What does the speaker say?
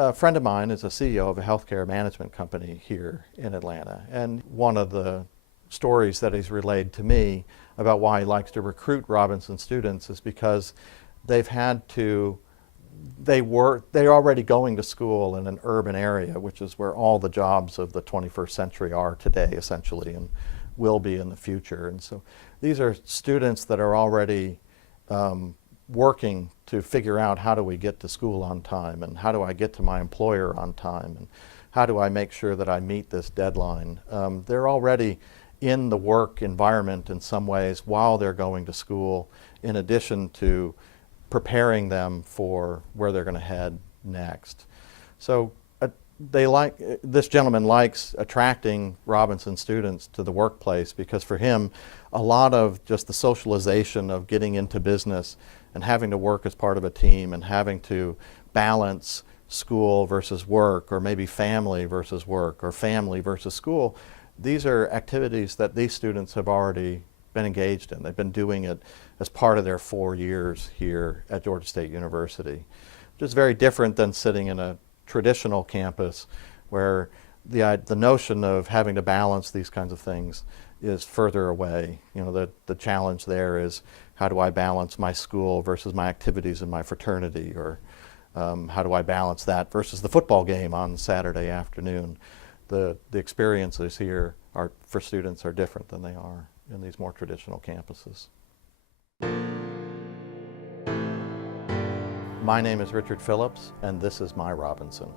a friend of mine is a CEO of a healthcare management company here in Atlanta, and one of the stories that he's relayed to me about why he likes to recruit Robinson students is because they've had to, they're already going to school in an urban area, which is where all the jobs of the 21st century are today, essentially, and will be in the future. And so these are students that are already working to figure out, how do we get to school on time, and how do I get to my employer on time, and how do I make sure that I meet this deadline. They're already in the work environment in some ways while they're going to school, in addition to preparing them for where they're going to head next. So this gentleman likes attracting Robinson students to the workplace because for him, a lot of just the socialization of getting into business and having to work as part of a team and having to balance school versus work, or maybe family versus work, or family versus school, these are activities that these students have already been engaged in. They've been doing it as part of their 4 years here at Georgia State University, which is very different than sitting in a traditional campus where the notion of having to balance these kinds of things is further away. You know, the challenge there is, how do I balance my school versus my activities in my fraternity, or how do I balance that versus the football game on Saturday afternoon? The experiences here for students are different than they are in these more traditional campuses. My name is Richard Phillips, and this is my Robinson.